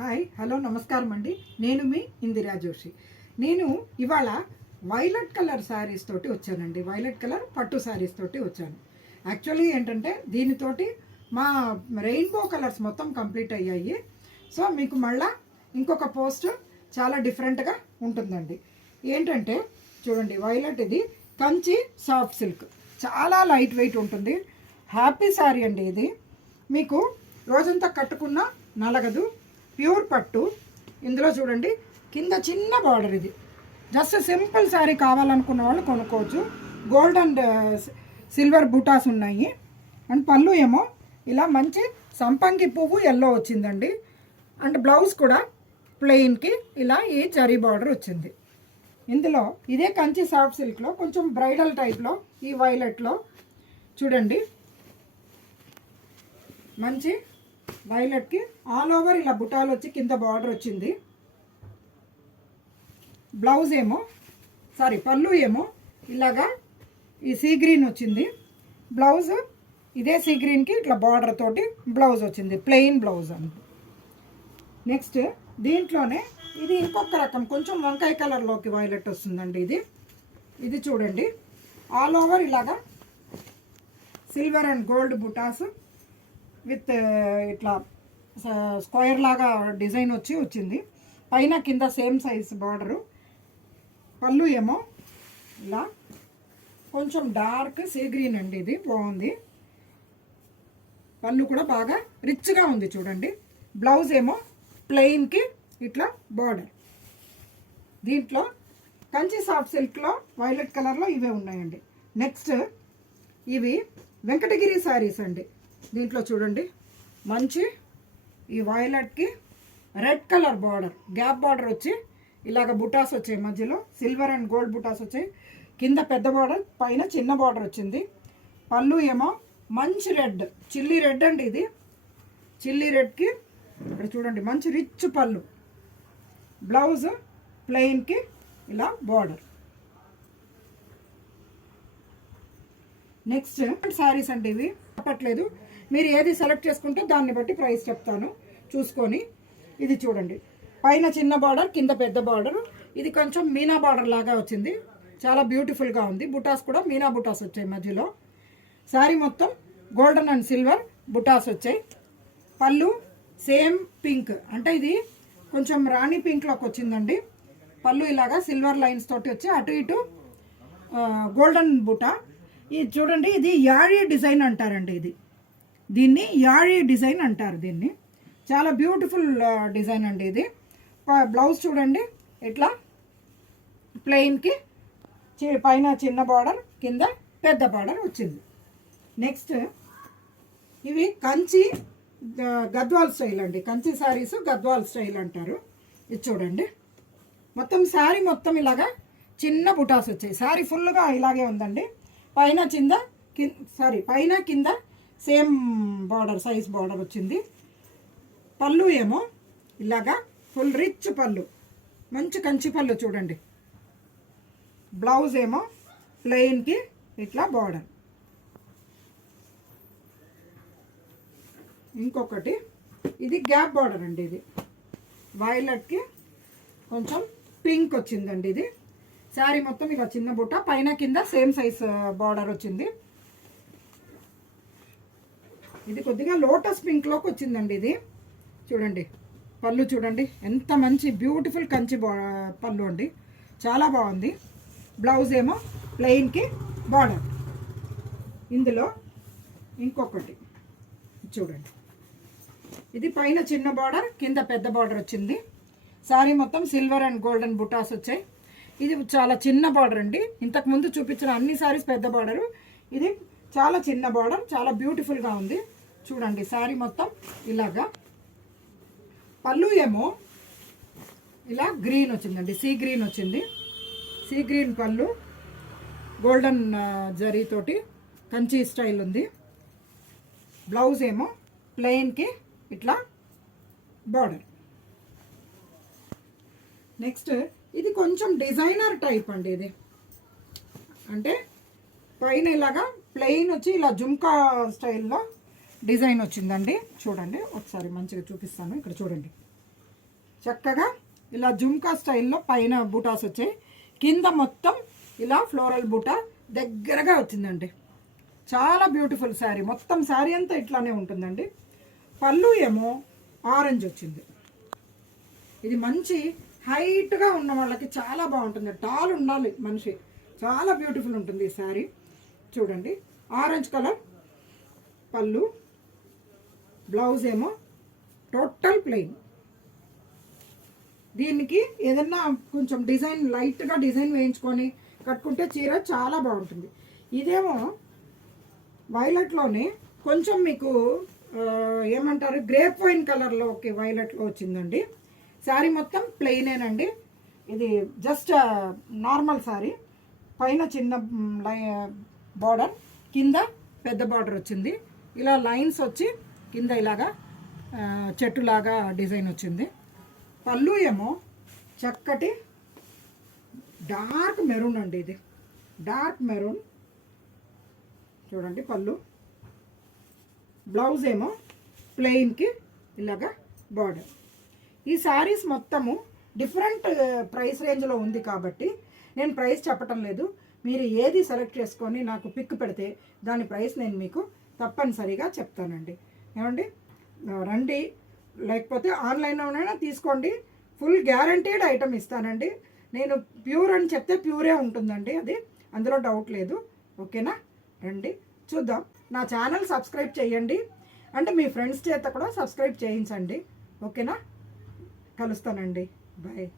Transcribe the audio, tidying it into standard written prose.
Hi hello నమస్కారం అండి. నేను మీ ఇందిరా జోషి. నేను ఇవాళ వైలెట్ కలర్ శారీస్ తోటి వచ్చానండి. వైలెట్ కలర్ పట్టు శారీస్ తోటి వచ్చాను. యాక్చువల్లీ ఏంటంటే దీనితోటి మా రెయిన్బో కలర్స్ మొత్తం కంప్లీట్ అయ్యాయి. సో మీకు మళ్ళా ఇంకొక పోస్ట్ చాలా డిఫరెంట్గా ఉంటుందండి. ఏంటంటే చూడండి, వైలెట్ ఇది కంచి సాఫ్ట్ సిల్క్, చాలా లైట్ వెయిట్ ఉంటుంది. హ్యాపీ శారీ అండి ఇది. మీకు రోజంతా కట్టుకున్న నలగదు, ప్యూర్ పట్టు. ఇందులో చూడండి కింద చిన్న బార్డర్, ఇది జస్ట్ సింపుల్ శారీ కావాలనుకున్న వాళ్ళు కొనుక్కోవచ్చు. గోల్డ్ అండ్ సిల్వర్ బూటాస్ ఉన్నాయి. అండ్ పళ్ళు ఏమో ఇలా మంచి సంపంగి పువ్వు ఎల్లో వచ్చిందండి. అండ్ బ్లౌజ్ కూడా ప్లెయిన్కి ఇలా ఈ జరీ బార్డర్ వచ్చింది. ఇందులో ఇదే కంచి సాఫ్ట్ సిల్క్లో కొంచెం బ్రైడల్ టైప్లో ఈ వైలెట్లో చూడండి, మంచి వైలెట్కి ఆల్ ఓవర్ ఇలా బుటాలు వచ్చి కింద బార్డర్ వచ్చింది. బ్లౌజ్ ఏమో పళ్ళు ఏమో ఇలాగా ఈ సీ గ్రీన్ వచ్చింది. బ్లౌజ్ ఇదే సీ గ్రీన్కి ఇట్లా బార్డర్ తోటి బ్లౌజ్ వచ్చింది, ప్లెయిన్ బ్లౌజ్ అని. నెక్స్ట్ దీంట్లోనే ఇది ఇంకొక రకం, కొంచెం వంకాయ కలర్లోకి వైలెట్ వస్తుందండి. ఇది చూడండి, ఆల్ ఓవర్ ఇలాగా సిల్వర్ అండ్ గోల్డ్ బుటాస్ విత్ ఇట్లా స్క్వేర్ లాగా డిజైన్ వచ్చింది. పైన కింద సేమ్ సైజ్ బార్డరు. పళ్ళు ఏమో ఇలా కొంచెం డార్క్ సీ గ్రీన్ అండి, ఇది బాగుంది. పళ్ళు కూడా బాగా రిచ్గా ఉంది చూడండి. బ్లౌజ్ ఏమో ప్లెయిన్కి ఇట్లా బార్డర్. దీంట్లో కంచి సాఫ్ట్ సిల్క్లో వైలెట్ కలర్లో ఇవే ఉన్నాయండి. నెక్స్ట్ ఇవి వెంకటగిరి శారీస్ అండి. దీంట్లో చూడండి మంచి ఈ వైలెట్కి red colour border, gap border వచ్చి ఇలాగ బుటాస్ వచ్చాయి, మధ్యలో సిల్వర్ అండ్ గోల్డ్ బుటాస్ వచ్చాయి. కింద పెద్ద బార్డర్, పైన చిన్న బార్డర్ వచ్చింది. పళ్ళు ఏమో మంచి రెడ్, చిల్లీ రెడ్ అండి. ఇది చిల్లీ రెడ్కి ఇక్కడ చూడండి మంచి రిచ్ పళ్ళు. బ్లౌజ్ ప్లెయిన్కి ఇలా బార్డర్. నెక్స్ట్ శారీస్ అండి, ఇవి చెప్పట్లేదు, మీరు ఏది సెలెక్ట్ చేసుకుంటే దాన్ని బట్టి ప్రైస్ చెప్తాను చూసుకొని. ఇది చూడండి, పైన చిన్న బార్డర్, కింద పెద్ద బార్డర్. ఇది కొంచెం మీనా బార్డర్ లాగా వచ్చింది, చాలా బ్యూటిఫుల్గా ఉంది. బుటాస్ కూడా మీనా బుటాస్ వచ్చాయి మధ్యలో. శారీ మొత్తం గోల్డెన్ అండ్ సిల్వర్ బుటాస్ వచ్చాయి. పళ్ళు సేమ్ పింక్, అంటే ఇది కొంచెం రాణి పింక్లోకి వచ్చిందండి. పళ్ళు ఇలాగా సిల్వర్ లైన్స్ తోటి వచ్చి అటు ఇటు గోల్డెన్ బుటా. ఇది చూడండి, ఇది యాడీ డిజైన్ అంటారండి. దీన్ని యాడీ డిజైన్ అంటారు. దీన్ని చాలా బ్యూటిఫుల్ డిజైన్ అండి ఇది. బ్లౌజ్ చూడండి ఇట్లా ప్లెయిన్కి పైన చిన్న బార్డర్, కింద పెద్ద బార్డర్ వచ్చింది. నెక్స్ట్ ఇవి కంచి గద్వాల్ స్టైల్ అండి. కంచి శారీస్ గద్వాల్ స్టైల్ అంటారు. ఇది చూడండి, మొత్తం శారీ మొత్తం ఇలాగా చిన్న బుటాస్ వచ్చాయి. శారీ ఫుల్గా ఇలాగే ఉందండి. పైన కింద సేమ్ బార్డర్, సైజ్ బార్డర్ వచ్చింది. పళ్ళు ఏమో ఇలాగా ఫుల్ రిచ్ పళ్ళు, మంచి కంచి పళ్ళు చూడండి. బ్లౌజ్ ఏమో ప్లెయిన్కి ఇట్లా బార్డర్. ఇంకొకటి ఇది గ్యాప్ బార్డర్ అండి. ఇది వైలెట్కి కొంచెం పింక్ వచ్చిందండి. ఇది శారీ మొత్తం ఇలా చిన్న బుట్ట, పైన కింద సేమ్ సైజ్ బార్డర్ వచ్చింది. ఇది కొద్దిగా లోటస్ పింక్లోకి వచ్చిందండి. ఇది చూడండి, పళ్ళు చూడండి ఎంత మంచి బ్యూటిఫుల్ కంచి పళ్ళు అండి, చాలా బాగుంది. బ్లౌజ్ ఏమో ప్లెయిన్కి బార్డర్. ఇందులో ఇంకొకటి చూడండి, ఇది పైన చిన్న బార్డర్, కింద పెద్ద బార్డర్ వచ్చింది. శారీ మొత్తం సిల్వర్ అండ్ గోల్డెన్ బుటాస్ వచ్చాయి. ఇది చాలా చిన్న బార్డర్ అండి. ఇంతకుముందు చూపించిన అన్ని శారీస్ పెద్ద బార్డరు, ఇది చాలా చిన్న బార్డర్, చాలా బ్యూటిఫుల్గా ఉంది చూడండి. శారీ మొత్తం ఇలాగా. పళ్ళు ఏమో ఇలా గ్రీన్ వచ్చిందండి, సీ గ్రీన్ వచ్చింది. సీ గ్రీన్ పళ్ళు, గోల్డెన్ జరీతోటి కంచి స్టైల్ ఉంది. బ్లౌజ్ ఏమో ప్లెయిన్కి ఇట్లా బార్డర్. నెక్స్ట్ ఇది కొంచెం డిజైనర్ టైప్ అండి. ఇది అంటే పైన ఇలాగా ప్లెయిన్ వచ్చి ఇలా జుమ్కా స్టైల్లో డిజైన్ వచ్చిందండి. చూడండి ఒకసారి మంచిగా చూపిస్తాను. ఇక్కడ చూడండి చక్కగా ఇలా జుమ్కా స్టైల్లో పైన బూటాస్ వచ్చాయి, కింద మొత్తం ఇలా ఫ్లోరల్ బూటా దగ్గరగా వచ్చిందండి. చాలా బ్యూటిఫుల్ శారీ, మొత్తం శారీ అంతా ఇట్లానే ఉంటుందండి. పళ్ళు ఏమో ఆరెంజ్ వచ్చింది. ఇది మంచి హైట్గా ఉన్న వాళ్ళకి చాలా బాగుంటుంది, టాల్ ఉండాలి మనిషి, చాలా బ్యూటిఫుల్ ఉంటుంది ఈ శారీ. చూడండి ఆరెంజ్ కలర్ పళ్ళు, బ్లౌజ్ ఏమో టోటల్ ప్లెయిన్. దీనికి ఏదన్నా కొంచెం డిజైన్ లైట్గా డిజైన్ వేయించుకొని కట్టుకుంటే చీర చాలా బాగుంటుంది. ఇదేమో వైలెట్లోనే కొంచెం మీకు ఏమంటారు గ్రేప్ వైన్ కలర్లో ఒక వైలెట్లో వచ్చిందండి. శారీ మొత్తం ప్లెయినేనండి. ఇది జస్ట్ నార్మల్ శారీ, పైన చిన్న బార్డర్, కింద పెద్ద బార్డర్ వచ్చింది. ఇలా లైన్స్ వచ్చి కింద ఇలాగా చెట్టులాగా డిజైన్ వచ్చింది. పళ్ళు ఏమో చక్కటి డార్క్ మెరూన్ అండి, ఇది డార్క్ మెరూన్. చూడండి పళ్ళు, బ్లౌజ్ ఏమో ప్లెయిన్కి ఇలాగా బార్డర్. ఈ శారీస్ మొత్తము డిఫరెంట్ ప్రైస్ రేంజ్లో ఉంది కాబట్టి నేను ప్రైస్ చెప్పటం లేదు. మీరు ఏది సెలెక్ట్ చేసుకొని నాకు పిక్ పెడితే దాని ప్రైస్ నేను మీకు తప్పనిసరిగా చెప్తానండి. ఏమండి రండి, లేకపోతే ఆన్లైన్లోనైనా తీసుకోండి, ఫుల్ గ్యారంటీడ్ ఐటమ్ ఇస్తానండి. నేను ప్యూర్ అని చెప్తే ప్యూరే ఉంటుందండి, అది అందులో డౌట్ లేదు. ఓకేనా, రండి చూద్దాం. నా ఛానల్ సబ్స్క్రైబ్ చేయండి, అంటే మీ ఫ్రెండ్స్ చేత కూడా సబ్స్క్రైబ్ చేయించండి. ఓకేనా, కలుస్తానండి, బాయ్.